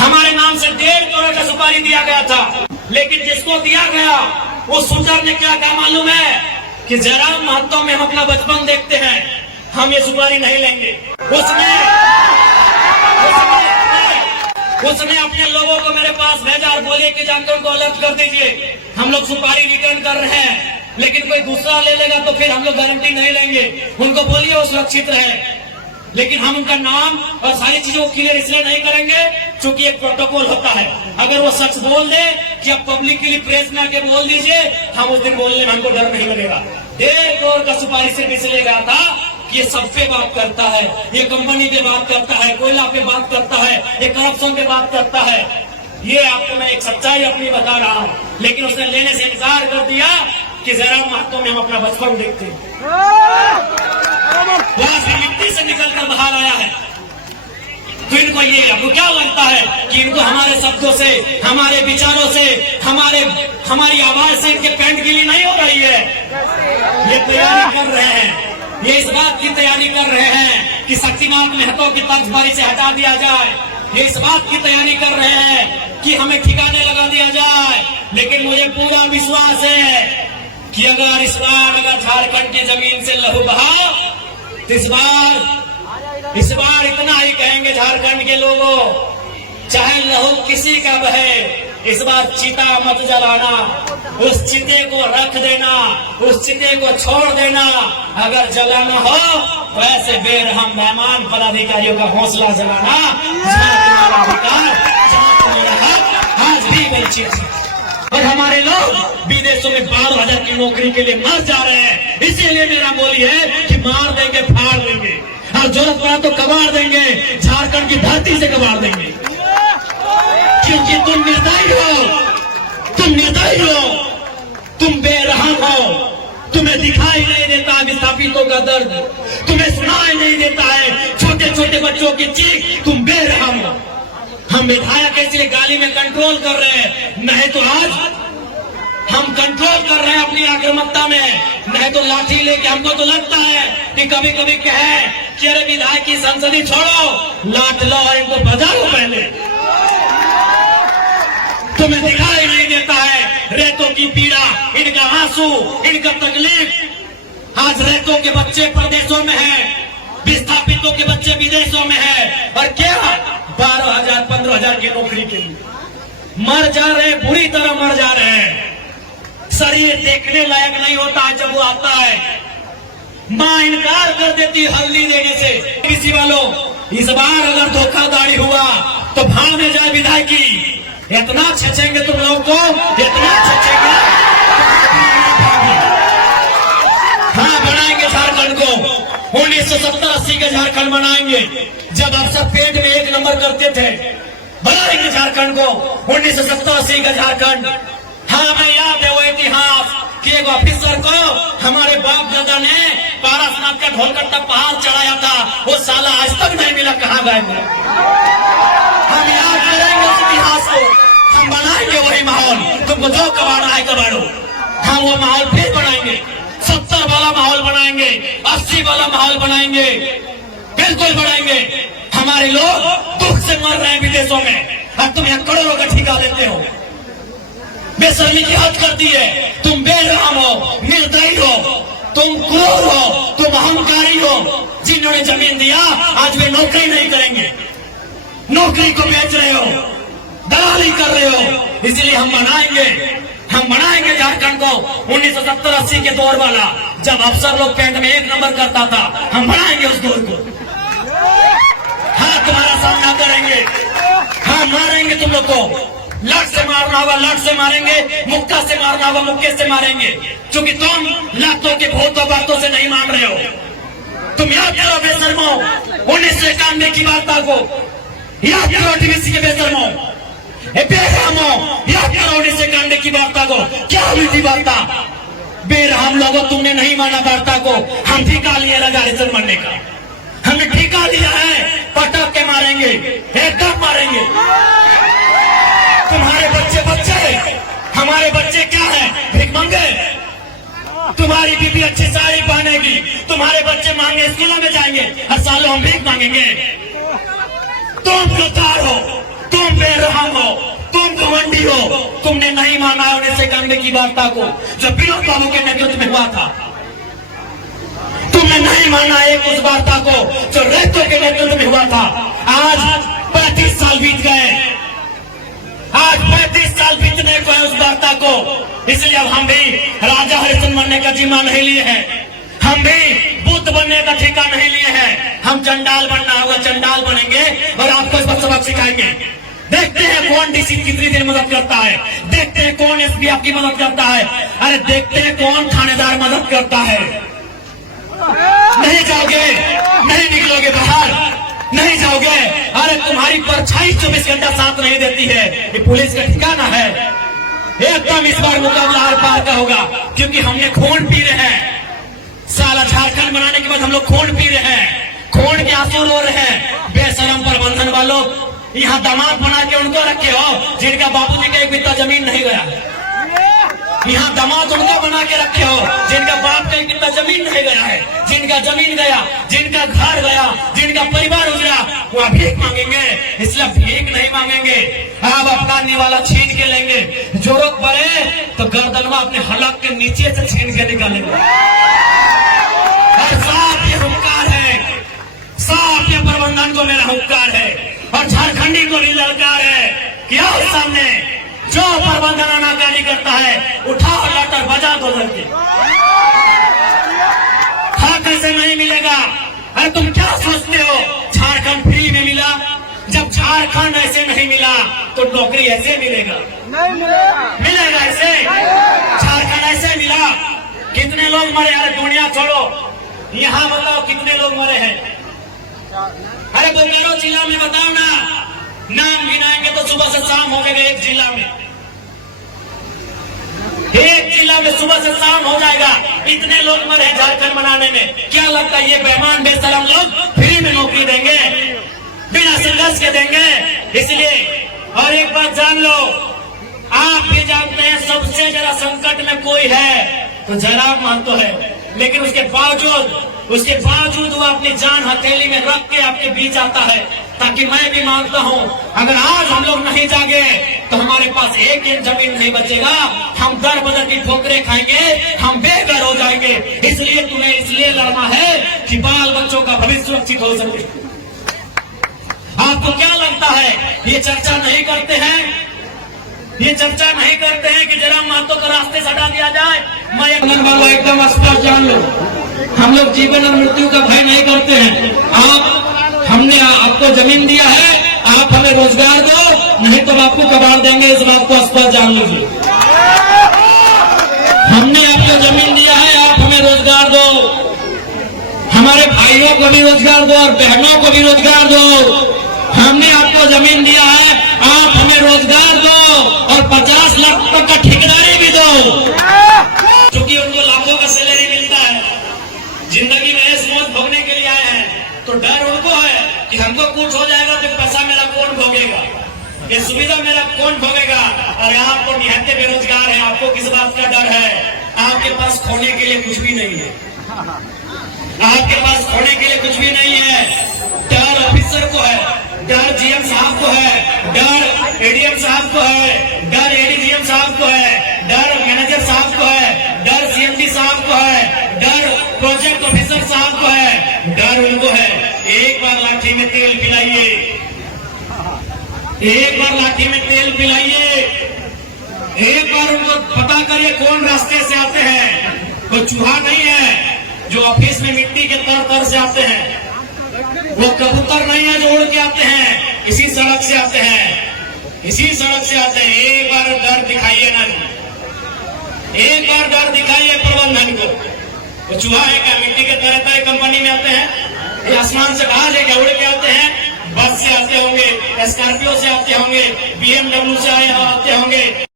हमारे नाम से 1.5 करोड़ का सुपारी दिया गया था, लेकिन जिसको दिया गया वो शूटर ने क्या कहा मालूम है कि जयराम महतो में हम अपना बचपन देखते हैं, हम ये सुपारी नहीं लेंगे। उसने अपने लोगों को मेरे पास भेजा और बोले कि जाकर उनको अलर्ट कर दीजिए, हम लोग सुपारी रिटर्न कर रहे हैं, लेकिन कोई दूसरा ले लेगा तो फिर हम लोग गारंटी नहीं लेंगे। उनको बोलिए वो सुरक्षित रहे, लेकिन हम उनका नाम और सारी चीजों को क्लियर इसलिए नहीं करेंगे क्योंकि एक प्रोटोकॉल होता है। अगर वो सच बोल दे कि अब पब्लिकली प्रेस में आके बोल दीजिए, हम उस दिन बोलने में हमको डर नहीं लगेगा। 1.5 करोड़ का सुपारी से इसलिए गया था कि ये सब पे बात करता है, ये कंपनी पे बात करता है, कोयला पे बात करता है, ये करप्शन पे बात करता है। ये आपको मैं एक सच्चाई अपनी बता रहा हूँ, लेकिन उसने लेने से इनकार कर दिया कि जयराम महतो में हम अपना बचपन देखते हैं। मिट्टी से निकलकर बाहर आया है, तो इनको ये आपको क्या लगता है कि इनको हमारे शब्दों से, हमारे विचारों से, हमारी आवाज से इनके पैंट गिली नहीं हो रही है? ये तैयारी कर रहे हैं, ये इस बात की तैयारी कर रहे हैं कि शक्तिमान महतो की तर्जबारी से हटा दिया जाए, ये इस बात की तैयारी कर रहे हैं कि हमें ठिकाने लगा दिया जाए। लेकिन मुझे पूरा विश्वास है कि अगर इस बार झारखंड की जमीन से लहू बहा तो इस बार इतना ही कहेंगे झारखंड के लोगों, चाहे लहू किसी का बहे, इस बार चिता मत जलाना, उस चिते को रख देना, उस चिते को छोड़ देना। अगर जलाना हो तो ऐसे बेरहम मेहमान पदाधिकारियों का हौसला जलाना, जहाँ तुम्हारा अधिकार, जहाँ तुम्हारा हक आज भी वंचित है। और हमारे लोग विदेशों में 12,000 की नौकरी के लिए मर जा रहे हैं। इसीलिए मेरा बोली है कि मार देंगे, फाड़ देंगे, और जरूरत पड़ा तो कबाड़ देंगे, झारखंड की धरती से कबाड़ देंगे, क्योंकि तुम निर्दयी हो, तुम बेरहम हो, तुम्हें दिखाई नहीं देता विस्थापितों का दर्द, तुम्हें सुनाई नहीं देता है छोटे छोटे बच्चों की चीख, तुम बेरहम हो। हम विधायक इसलिए गाली में कंट्रोल कर रहे हैं, नहीं तो आज हम कंट्रोल कर रहे हैं अपनी आक्रामकता में, नहीं तो लाठी लेके हमको तो लगता है कि कभी कभी कहे कि अरे विधायक की संसदी छोड़ो, लाठ लो और इनको बजाओ पहले। तुम्हें दिखाई नहीं देता है रेतों की पीड़ा, इनका आंसू, इनका तकलीफ। आज रेतों के बच्चे प्रदेशों में हैं, विस्थापितों के बच्चे विदेशों में हैं, और क्या 12,000 15,000 की नौकरी के लिए मर जा रहे, बुरी तरह मर जा रहे हैं। शरीर देखने लायक नहीं होता जब वो आता है, मां इनकार कर देती हल्दी देने से। किसी वालों इस बार अगर धोखाधड़ी हुआ तो भाव में जाए विधायकी, इतना छचेंगे तुम लोगों को, इतना छचेंगे। हाँ, बनाएंगे झारखंड को 1970-80 का झारखंड बनाएंगे, जब अफसर पेट में 1 नंबर करते थे। बनाएंगे झारखंड को 1970-80 का झारखंड। हाँ, मैं याद है वो इतिहास कि एक ऑफिसर को हमारे बाप दादा ने पारसनाथ का ढोलकट्टा पहाड़ चढ़ाया था, वो साला आज तक नहीं मिला, कहाँ गए? हम याद करेंगे उस इतिहास को, हम बनाएंगे वही माहौल। तुमको जो कबाड़ा है कबाड़ो, हम वो माहौल फिर बनाएंगे, 70 वाला माहौल बनाएंगे, 80 वाला माहौल बनाएंगे, बिल्कुल बनाएंगे। हमारे लोग दुख से मर रहे हैं विदेशों में, और तुम यहाँ करोड़ों का ठिका देते हो। बेशर्मी की हद करती है, तुम बेरहम हो, निर्दयी हो, तुम क्रूर हो, तुम अहंकारी हो। जिन्होंने जमीन दिया आज वे नौकरी नहीं करेंगे, नौकरी को बेच रहे हो, दलाली कर रहे हो। इसलिए हम बनाएंगे झारखंड को 1970-80 के दौर वाला, जब अफसर लोग पेंट में 1 नंबर करता था। हम बनाएंगे उस दौर को। हाँ, तुम्हारा सामना करेंगे, हाँ, मारेंगे तुम लोग को। लट से मारना होगा लट से मारेंगे, मुक्का से मारना होगा मुक्के से मारेंगे, क्योंकि तुम लातों के भूतों बातों से नहीं मान रहे हो। तुम याद करो बेशर्मो 1991 की वार्ता को, याद करो टीवीसी के बेशर्मो, बेरहमो, याद करो 1991 की वार्ता को। क्या हुई थी वार्ता? बेरहम लोगों, तुमने नहीं माना वार्ता को। हम ठिका लिए राजा हरिश्चंद्र मरने का, हमने ठिका लिया है, पटक के मारेंगे, एकदम मारेंगे। तुम्हारे बच्चे हमारे बच्चे क्या है? भिखमंगे। तुम्हारी बीबी अच्छी साड़ी पहनेगी, तुम्हारे बच्चे मांगे स्कूलों में जाएंगे, हर साल हम भीख मांगेंगे। तुम गद्दार हो, तुम घमंडी हो, तुमने नहीं माना है 1991 की वार्ता को जो विनोद बाबू के नेतृत्व में हुआ था। तुमने नहीं माना एक उस वार्ता को जो रेतो के नेतृत्व में हुआ था। आज 35 साल बीत गए, आज 35 साल बीतने को है उस वार्ता को। इसलिए अब हम भी राजा हरिश्चंद्र बनने का जिम्मा नहीं लिए हैं, हम भी बुद्ध बनने का ठेका नहीं लिए हैं। हम चंडाल बनना होगा, चंडाल बनेंगे और आपको इस पर सबक सिखाएंगे। देखते हैं कौन डीसी कितनी देर मदद करता है, देखते हैं कौन एसपी आपकी मदद करता है, अरे देखते हैं कौन थानेदार मदद करता है। नहीं जाओगे, नहीं निकलोगे बाहर, नहीं जाओगे। अरे तुम्हारी परछाई 24 घंटा साथ नहीं देती है, ये पुलिस का ठिकाना है। एकदम इस बार मुकाबला आर पार का होगा, क्योंकि हमने खून पी रहे हैं। साला झारखंड बनाने के बाद हम लोग खून पी रहे हैं, खून के आंसू रो रहे हैं। बेशरम प्रबंधन वालों, यहाँ दामाद बना के उनको रखे हो जिनका बापूजी का एक बित्ता जमीन नहीं गया। यहाँ दामाद उनको बना के रखे हो जिनका बाप का एक बित्ता जमीन नहीं गया है। जिनका जमीन गया, जिनका घर गया, जिनका परिवार उजड़ा, वो भीख मांगेंगे। इसलिए भीख नहीं मांगेंगे, अब अपना निवाला छीन के लेंगे। जोरों पड़े तो गर्दनवा अपने हलक के नीचे से छीन के निकालेंगे। और साफ ये हुंकार है, साफ ये प्रबंधन को मेरा हुंकार है और झारखंडी को भी ललकार है कि आओ सामने, जो प्रबंधन आनाकानी करता है उठाओ लटर बजा दो करके। हक ऐसे नहीं मिलेगा। अरे तुम क्या सोचते हो झारखंड फ्री में मिला? जब झारखंड ऐसे नहीं मिला तो नौकरी ऐसे मिलेगा? नहीं मिलेगा, मिलेगा ऐसे? झारखंड ऐसे मिला? कितने लोग मरे? अरे दुनिया छोड़ो, यहाँ बताओ कितने लोग मरे हैं? अरे बोकारो जिला में बताओ ना, नाम गिनाएंगे तो सुबह से शाम हो जाएगा। एक जिला में, एक जिला में सुबह से शाम हो जाएगा। इतने लोग मरे हैं झारखंड बनाने में। क्या लगता है ये बेईमान बेशरम लोग फ्री में नौकरी देंगे, बिना संघर्ष के देंगे? इसलिए और एक बात जान लो, आप भी जानते हैं सबसे ज्यादा संकट में कोई है तो जयराम महतो है, लेकिन उसके बावजूद वो अपनी जान हथेली में रख के आपके बीच आता है। ताकि मैं भी मानता हूँ अगर आज हम लोग नहीं जागे तो हमारे पास एक जमीन नहीं बचेगा, हम दर बदर की ठोकरें खाएंगे, हम बेघर हो जाएंगे। इसलिए तुम्हें इसलिए लड़ना है कि बाल बच्चों का भविष्य सुरक्षित हो सके। आपको क्या लगता है ये चर्चा नहीं करते हैं? ये चर्चा नहीं करते हैं कि जयराम महतो को रास्ते से हटा दिया जाए? मैं एकदम स्पष्ट जान लो, हम लोग जीवन और मृत्यु का भय नहीं करते हैं। हमने आपको जमीन दिया है, आप हमें रोजगार दो, नहीं तो आपको कबाड़ देंगे, इस बात को स्पष्ट जान लीजिए। हमने आपको जमीन दिया है, आप हमें रोजगार दो, हमारे भाइयों को भी रोजगार दो और बहनों को भी रोजगार दो। हमने आपको जमीन दिया है, आप हमें रोजगार दो और 50 लाख तक का ठेकेदारी भी दो। क्योंकि उनको लाखों का सैलरी मिलता है, जिंदगी में ऐश मौज भोगने के लिए आए हैं, तो डर उनको है कि हमको कुछ हो जाएगा तो पैसा मेरा कौन भोगेगा, ये सुविधा मेरा कौन भोगेगा। और आपको निहत्ते बेरोजगार है, आपको किस बात का डर है? आपके पास खोने के लिए कुछ भी नहीं है, आपके पास खोने के लिए कुछ भी नहीं है। डर ऑफिसर को है, डर जीएम साहब को है, डर एडीएम साहब को है, डर एडीजीएम साहब को है, डर मैनेजर साहब को है, डर सीएमडी साहब को है, डर प्रोजेक्ट ऑफिसर साहब को है, डर उनको है। एक बार लाठी में तेल पिलाइए, एक बार लाठी में तेल पिलाइए, एक बार उनको पता करिए कौन रास्ते से आते हैं। वो चूहा नहीं है जो ऑफिस में मिट्टी के तर से आते हैं, वो कबूतर नहीं है जो उड़ के आते हैं, इसी सड़क से आते हैं, इसी सड़क से आते हैं। एक बार डर दिखाइए ना, एक बार डर दिखाइए प्रबंधन को। वो चूहा है क्या? मिट्टी के तरह कंपनी में आते हैं, ये आसमान से कहा है क्या? उड़ के आते हैं, बस से आते होंगे, स्कॉर्पियो से आते होंगे, BMW से आते होंगे।